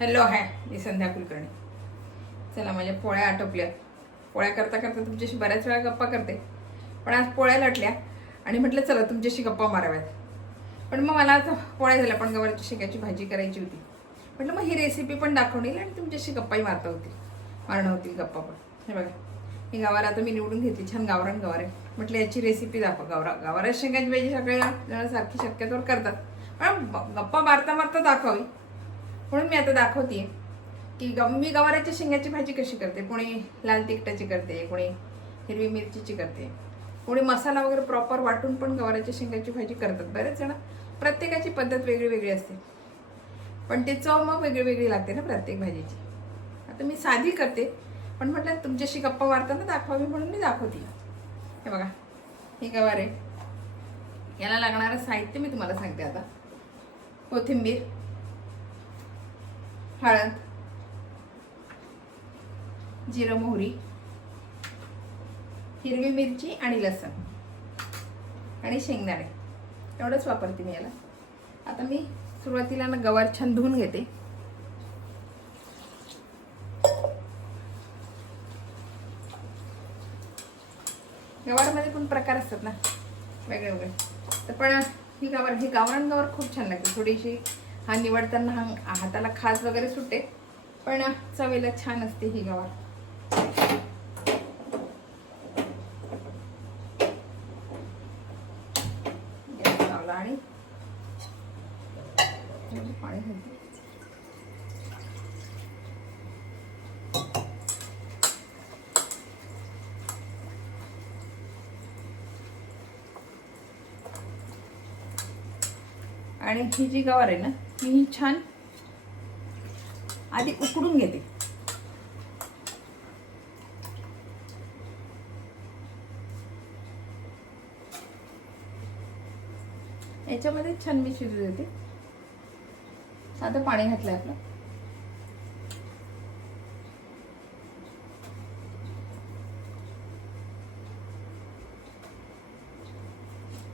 Hello hi, मी संध्या कुलकर्णी. चला, माझ्या पोळ्या आटोपल्या. पोळ्या करता करता तुमच्याशी बऱ्याच वेळा गप्पा करते, पण आज पोळ्या लटल्या आणि म्हटलं चला तुमच्याशी गप्पा माराव्यात. पण मग मला आता पोळ्या झाल्या, पण गवारच्या शेंगाची भाजी करायची होती. म्हटलं मग ही रेसिपी पण दाखवून येईल आणि तुमच्याशी गप्पाही मारणं होतील गप्पा पण. हे बघा, ही गवार आता मी निवडून घेतली, छान गावरान गवार आहे. म्हटलं याची रेसिपी दाखव. गवारा शेंगाची भाजी सगळ्या सारखी शक्यतोवर करतात, पण गप्पा मारता मारता दाखवावी म्हणून मी आता दाखवते की मी गवाराच्या शेंगाची भाजी कशी करते. कोणी लाल तिखटाची करते, कोणी हिरवी मिरचीची करते, कोणी मसाला वगैरे प्रॉपर वाटून पण गवाराच्या शेंगाची भाजी करतात. बरेच जण, प्रत्येकाची पद्धत वेगळी वेगळी असते, पण ते चव मग वेगळी वेगळी लागते ना प्रत्येक भाजीची. आता मी साधी करते, पण म्हटलं तुमच्याशी गप्पा मारताना दाखवावी म्हणून मी दाखवते. हे बघा, ही गवार आहे. याला लागणारं साहित्य मी तुम्हाला सांगते आता. कोथिंबीर, हळद, जिरं, मोहरी, हिरवी मिरची आणि लसण आणि शेंगदाणे एवढंच वापरते मी याला. आता मी सुरुवातीला ना गवार छान धुवून घेते. गवारमध्ये पण प्रकार असतात ना वेगळे वेगळे, तर पण ही गावरान गवार खूप छान लागते. थोडीशी निवडताना हाताला खाज वगैरे सुटते, पण चवीला छान असते ही गवार. गॅस लावला आणि पाणी घालते. आणि ही जी गवार आहे ना, ही छान आधी उकडून घेते. याच्यामध्ये छान मी शिजू देते. साधं पाणी घातलंय आपलं.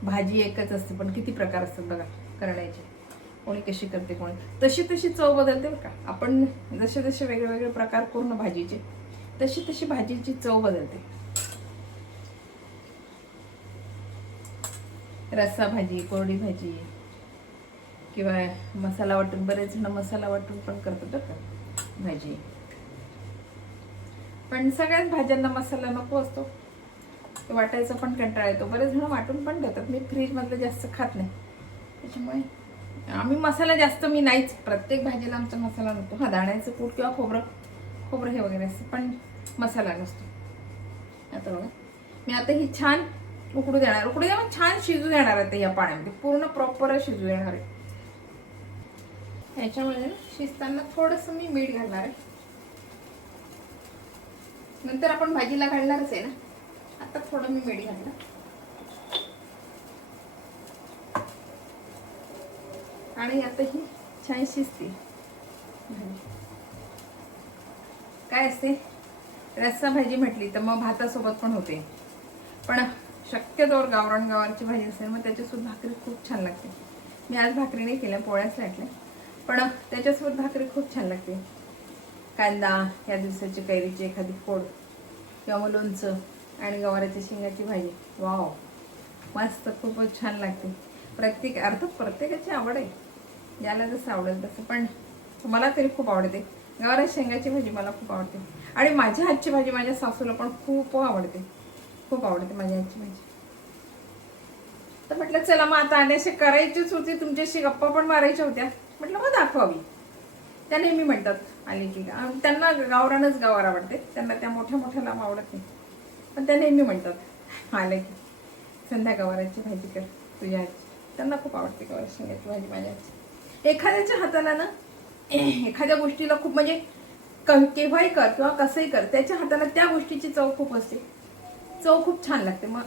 भाजी एकच असते, पण किती प्रकार असतात बघा करण्याचे. कोणी कशी करते, कोणी तशी तशी चव बदलते बरं का. आपण जसे जसे वेगळे वेगळे प्रकार करू ना भाजीचे, तशी तशी भाजीची चव बदलते. रस्सा भाजी, कोरडी भाजी किंवा मसाला वाटून, बरेच जण मसाला वाटून पण करतात बरं का भाजी. पण सगळ्याच भाज्यांना मसाला नको असतो, वाटायचा पण कंटाळा येतो. बरेच जण वाटून पण देतात. मी फ्रीज मधलं जास्त खात नाही, त्याच्यामुळे आम्ही मसाला जास्त मी नाहीच. प्रत्येक भाजीला आमचा मसाला नको. हा, दाण्याचं कूट किंवा खोबरं हे वगैरे असतं, पण मसाला नसतो. आता बघा, मी आता ही छान उकडू देणार, छान शिजू देणार आहे या पाण्यामध्ये. पूर्ण प्रॉपर शिजू देणार आहे. याच्यामध्ये शिजताना थोडंसं मी मीठ घालणार आहे. नंतर आपण भाजीला घालणारच आहे ना. आता थोडं मी मीठ घातलं आणि आता ही छान शिजते. काय असते, रस्सा भाजी म्हटली तर मग भातासोबत पण होते, पण शक्यतोवर गावरान गवारची भाजी असेल मग त्याच्यासोबत भाकरी खूप छान लागते. मी आज भाकरी नाही केल्या, पोळ्याच लाटल्या, पण त्याच्यासोबत भाकरी खूप छान लागते. कांदा, या दिवसाची कैरीची एखादी फोड किंवा मग लोणचं आणि गवाराच्या शेंगाची भाजी, वाव, मस्त, खूपच छान लागते. प्रत्येकाची आवड आहे, ज्याला जसं आवडेल तसं, पण मला तरी खूप आवडते. गवाराच्या शेंगाची भाजी मला खूप आवडते आणि माझ्या हातची भाजी माझ्या सासूला पण खूप आवडते. खूप आवडते माझ्या हातची भाजी. तर म्हटलं चला मग आता अशी करायचीच होती, तुमच्याशी गप्पा पण मारायच्या होत्या, म्हटलं मग दाखवावी. त्या नेहमी म्हणतात आली की, त्यांना गावरानच गवार आवडते, त्यांना त्या मोठ्या मोठ्या लांब आवडत नाही, पण त्या नेहमी म्हणतात आले की संध्या गवाराची भाजी कर तुझ्या हातची. त्यांना खूप आवडते गवाराची शेंगाची भाजी माझ्या हातची. एखाद्याच्या हाताला ना, एखाद्या गोष्टीला खूप, म्हणजे केव्हाही कर किंवा कसंही कर, त्याच्या हाताला त्या गोष्टीची चव खूप असते, चव खूप छान लागते. मग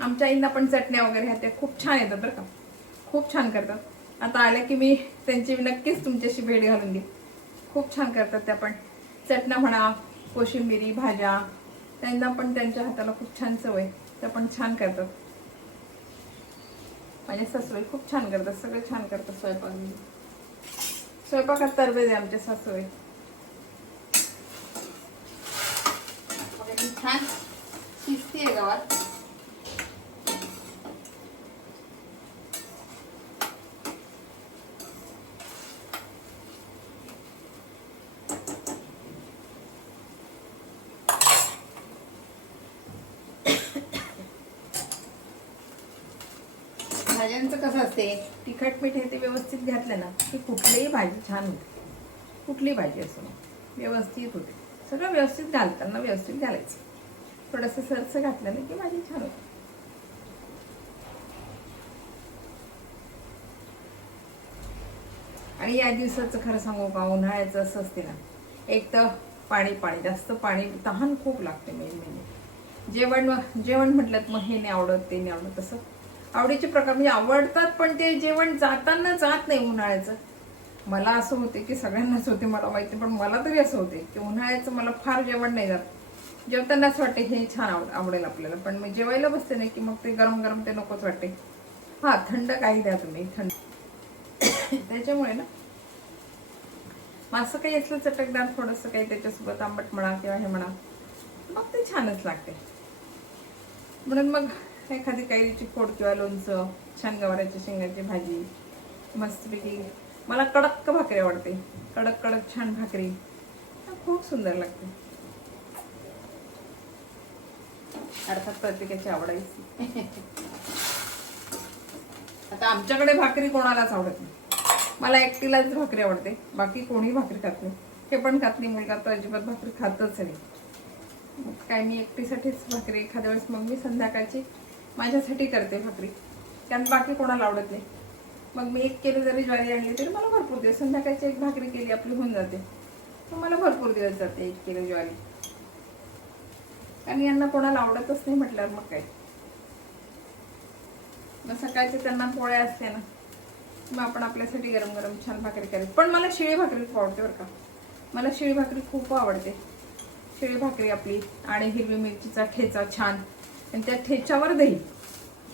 आमच्या आईंना पण चटण्या वगैरे ह्या खूप छान येतात बरं का, खूप छान करतात. आता आल्या की मी त्यांची नक्कीच तुमच्याशी भेट घालून घे. खूप छान करतात त्या पण. चटण्या म्हणा, कोशिंबिरी भाज्या, त्यांना पण त्यांच्या हाताला खूप छान चव आहे, त्या पण छान करतात. माझ्या सासूबाई खूप छान करतात, सगळं छान करतात स्वयंपाक. स्वयंपाकात तरबेज आहे आमच्या सासूबाई. छान शिजतीये गवार. भाज्यांचं कसं असते, तिखट मीठ हे ते व्यवस्थित घातलं ना की कुठलीही भाजी छान होते. कुठली भाजी असो व्यवस्थित होते. सगळं व्यवस्थित घालताना व्यवस्थित घालायचं. थोडंसं सरसं घातलं ना की भाजी छान होते. आणि या दिवसाचं खरं सांगू का, उन्हाळ्याचं असं असते ना, एक तर पाणी पाणी जास्त पाणी, तहान खूप लागते. मेन म्हणजे जेवण म्हटलं मग हे नाही आवडत ते नाही आवडत. तसं आवडीचे प्रकार म्हणजे आवडतात, पण ते जेवण जाताना जात नाही उन्हाळ्याचं. मला असं होते की सगळ्यांनाच होते मला माहिती, पण मला तरी असं होते की उन्हाळ्याचं मला फार जेवण नाही जात. जेवतानाच वाटते हे छान आवडेल आपल्याला, पण मग जेवायला बसते नाही की मग ते गरम गरम ते नकोच वाटते. हा थंड काही द्या तुम्ही, थंड. त्याच्यामुळे ना असं काही असलं चटकदार थोडंसं काही त्याच्यासोबत आंबट म्हणा किंवा हे म्हणा, मग ते छानच लागते. म्हणून मग एखादी कैरीची फोड किंवा लोणचं, छान गवाराच्या शेंगाची भाजी मस्तपैकी. मला कडक भाकरी आवडते. कडक कडक छान भाकरी खूप सुंदर लागते. अर्थात प्रत्येकाची आवडायची. आता आमच्याकडे भाकरी कोणालाच आवडत नाही. मला एकटीलाच भाकरी आवडते, बाकी कोणी भाकरी खात नाही. हे पण खात नाही, मुलगा तर अजिबात भाकरी खातच नाही. मग काय मी एकटीसाठीच भाकरी एखाद्या वेळेस मग मी संध्याकाळची माझ्यासाठी करते भाकरी, कारण बाकी कोणाला आवडत नाही. मग मी 1 किलो जरी ज्वारी आणली तरी मला भरपूर दिवस, संध्याकाळची एक भाकरी केली आपली होऊन जाते. मग मला भरपूर दिवस जाते 1 किलो ज्वारी. कारण यांना कोणाला आवडतच नाही म्हटल्यावर मग काय. मग सकाळचे त्यांना पोळ्या असते ना, मग आपण आपल्यासाठी गरम गरम छान भाकरी करायची. पण मला शिळी भाकरी खूप आवडते बरं का. मला शिळी भाकरी खूप आवडते. शिळी भाकरी आपली आणि हिरवी मिरचीचा ठेचा छान, आणि त्या ठेच्यावर दही,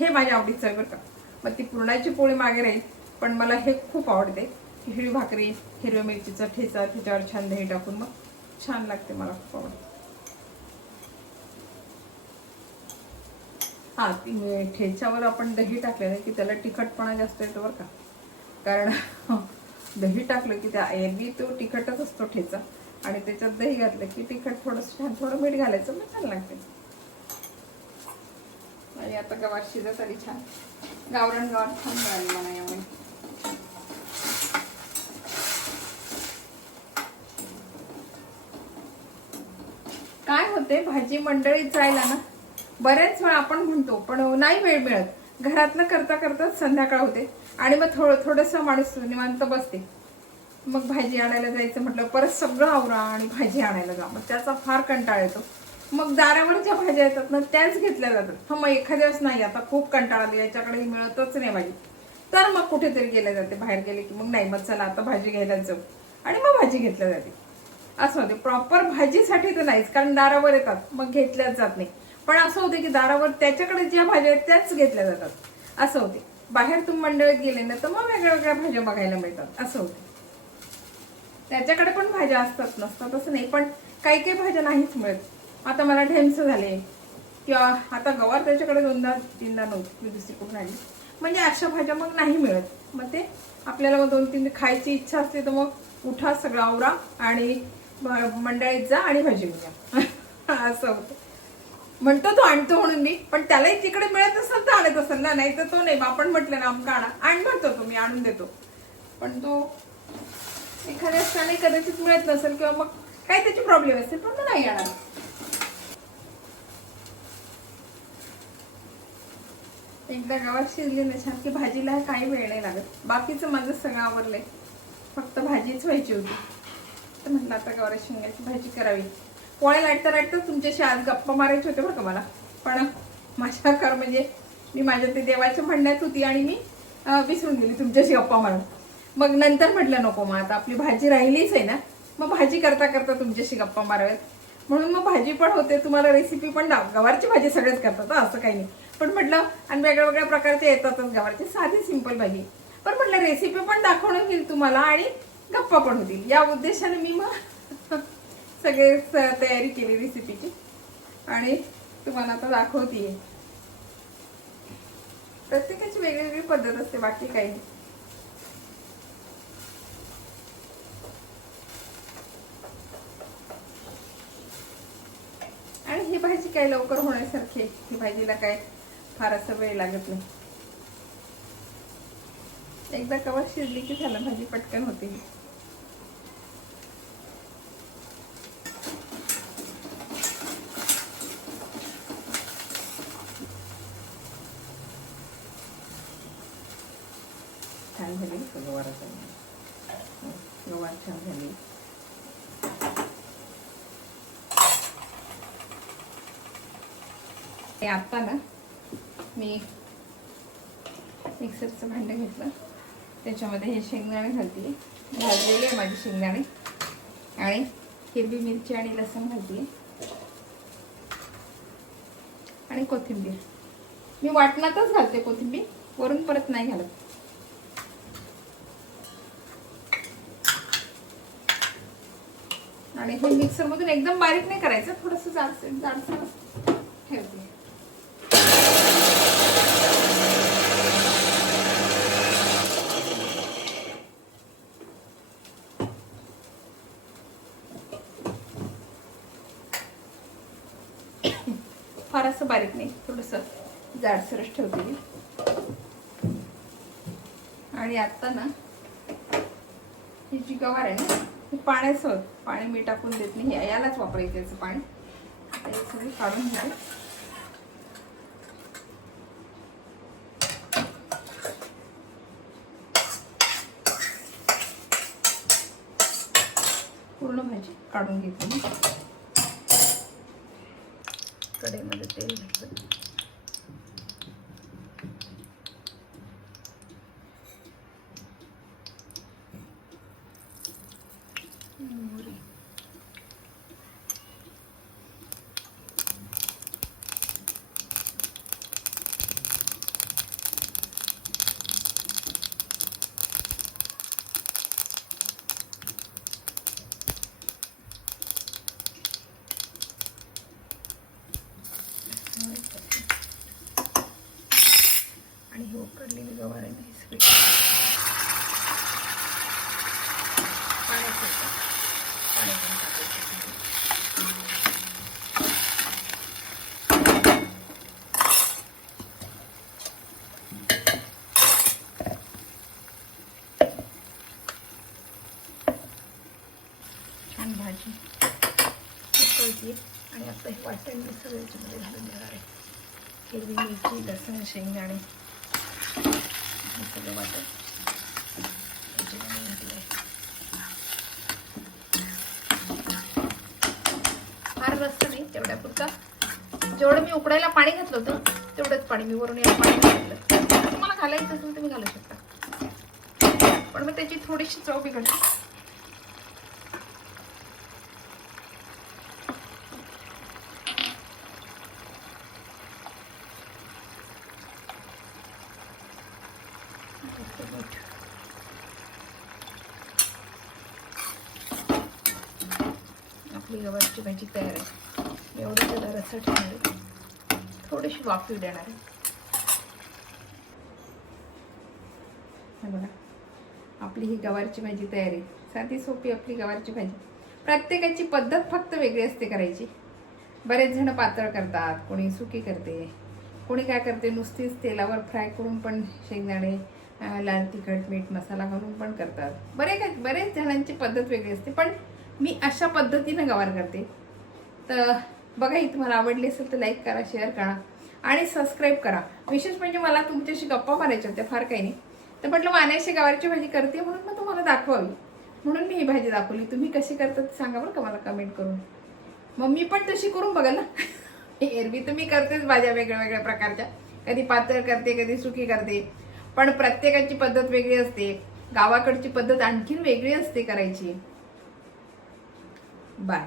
हे माझ्या आवडीचं आहे बरं का. मग ती पुरणाची पोळी मागे राहील, पण मला हे खूप आवडते. हिरवी भाकरी, हिरव्या मिरचीचा ठेचा, त्याच्यावर छान दही टाकून मग छान लागते. मला खूप आवडते. हा ठेच्यावर आपण दही टाकलं की त्याला तिखटपणा जास्त येतो बरं का. कारण दही टाकलं की त्या एरवी तो तिखटच असतो ठेचा, आणि त्याच्यात दही घातलं की तिखट थोडंसं छान, थोडं मीठ घालायचं मग छान लागते. आणि आता गवार शिजत आली छान. गावरान छान मिळाली मला यामुळे. काय होते, भाजी मंडळीत जायला ना बऱ्याच वेळा आपण म्हणतो, पण नाही वेळ मिळत. घरातलं करता करता संध्याकाळ होते आणि मग थोडंसं माणूस निवांत बसते. मग भाजी आणायला जायचं म्हटलं, परत सगळं आवरा आणि भाजी आणायला जा, मग त्याचा फार कंटाळा येतो. मग दारावर ज्या भाज्या येतात ना त्याच घेतल्या जातात. हा मग एखाद्या वेळेस नाही, आता खूप कंटाळा आला, याच्याकडे मिळतच नाही भाजी, तर मग कुठेतरी गेल्या जाते. बाहेर गेले की मग नाही, मग चला आता भाजी घ्यायला जाऊ, आणि मग भाजी घेतल्या जाते. असं होते. प्रॉपर भाजीसाठी तर नाहीच, कारण दारावर येतात मग घेतल्याच जात नाही. पण असं होते की दारावर त्याच्याकडे ज्या भाज्या आहेत त्याच घेतल्या जातात. असं होते. बाहेर तुम्ही मंडळीत गेले ना तर मग वेगळ्या वेगळ्या भाज्या बघायला मिळतात. असं होते. त्याच्याकडे पण भाज्या असतात नसतात असं नाही, पण काही काही भाज्या नाहीच मिळत. आता मला ढेमस झाले, किंवा आता गवार त्याच्याकडे 2-3दा नव्हती, दुसरी कुठून आली, म्हणजे अशा भाज्या मग नाही मिळत. मग ते आपल्याला मग 2-3 खायची इच्छा असते तर मग उठा, सगळं आवरा आणि मंडळीत जा आणि भाजी घेऊया. असं होतं. म्हणतो तो आणतो म्हणून मी, पण त्यालाही तिकडे मिळत असेल तर आणत असेल ना, नाही तर तो नाही. आपण म्हटलं ना आमका आण म्हणतो तो, मी आणून देतो. पण तो एखाद्या स्थानी कदाचित मिळत नसेल किंवा मग काय त्याची प्रॉब्लेम असेल, पण तो नाही आणणार. एकदा गवार शिजली ना छान की भाजीला काही वेळ नाही लागत. बाकीचं माझं सगळं आवरलंय, फक्त भाजीच व्हायची होती. तर म्हटलं आता गवार शेंगाची भाजी करावी. पोळ्या लाटता तुमच्याशी आज गप्पा मारायचे होते बरं का मला, पण माझ्या म्हणजे मी माझ्या ते देवाच्या म्हणण्यात होती आणि मी विसरून गेली तुमच्याशी गप्पा मारून. मग नंतर म्हटलं नको, मग आता आपली भाजी राहिलीच आहे ना, मग भाजी करता करता तुमच्याशी गप्पा माराव्यात. म्हणून मग भाजी पण होते, तुम्हाला रेसिपी पण गवारची भाजी सगळेच करतात असं काही नाही, पण म्हटलं आणि वेगळ्या वेगळ्या प्रकारचे येतातच गवारची, साधी सिंपल भाजी, पण म्हटलं रेसिपी पण दाखवणं होईल तुम्हाला आणि गप्पा पण होतील या उद्देशाने मी मग सगळे तयारी केली रेसिपीची आणि तुम्हाला आता दाखवतीये. प्रत्येकाची वेगवेगळी पद्धत असते, बाकी काही नाही. आणि ही भाजी काय लवकर होण्यासारखी, ही भाजीला काय फार असं वेळ लागत नाही. एकदा कवर शिजली की झालं, भाजी पटकन होते. छान झाली गवाराचा, गवार छान झाली. आता ना मी मिक्सरचं भांडं घेतलं, त्याच्यामध्ये हे शेंगदाणे घालते, भाजलेले आहे माझे शेंगदाणे, आणि हिरवी मिरची आणि लसूण घालते आणि कोथिंबीर. मी वाटणातच घालते कोथिंबीर, वरून परत नाही घालत. आणि हे मिक्सर मधून एकदम बारीक नाही करायचं, थोडस जाडसर ठेवते. फार असं बारीक नाही, थोडस जाडसरच ठेवते मी. आणि आता ना ही जी गवार आहे ना, पाण्यासोबत, पाणी मी टाकून देत नाही, यालाच वापरायचं याचं पाणी. हे सगळं काढून घ्या. पूर्ण भाजी काढून घेते मी. कढईमध्ये तेल घातलं, आणि हे उकडलेली गवार आहे ना, ही सगळी छान भाजी उकळते. आणि आता हे वाटण मी सगळं याच्यामध्ये घालून देणार आहे. हिरवी मिरची, लसूण, शेंगदाणे हे सगळं वाटण याच्यामध्ये घातलं आहे. फार रस्ता नाही, तेवढ्या पुरता. जेवढं मी उकडायला पाणी घातलं होतं तेवढंच पाणी मी वरून या पाणी घातलं. तुम्हाला घालायचं असेल तुम्ही घालू शकता, पण मग त्याची थोडीशी चव बिघडते. आपली गवारची भाजी तयार आहे. एवढं त्याला रस्सा ठेवणार आहे, थोडीशी वाफी देणार आहे. बघा, आपली ही गवारची भाजी तयार आहे. साधी सोपी आपली गवारची भाजी. प्रत्येकाची पद्धत फक्त वेगळी असते करायची. बरेच जण पातळ करतात, कोणी सुकी करते, कोणी काय करते नुसतीच तेलावर फ्राय करून पण शेंगदाणे, लाल तिखट, मीठ, मसाला घालून पण करतात. बरेच जणांची पद्धत वेगळी असते, पण मी अशा पद्धतीने गवार करते. तर बघा, ही तुम्हाला आवडली असेल तर लाईक करा, शेअर करा आणि सबस्क्राईब करा. विशेष म्हणजे मला तुमच्याशी गप्पा मारायच्या होत्या, फार काही नाही. तर म्हटलं मान्याशी गवारची भाजी करते म्हणून मग तुम्हाला दाखवावी, म्हणून मी ही भाजी दाखवली. तुम्ही कशी करता ते सांगा बरं का मला कमेंट करून. मग मी पण तशी करून बघा ना. एरवी तर मी करतेच भाज्या वेगळ्या वेगळ्या प्रकारच्या, कधी पातळ करते, कधी सुकी करते, पण प्रत्येकाची पद्धत वेगळी असते. गावाकडची पद्धत आणखीन वेगळी असते करायची. बाय.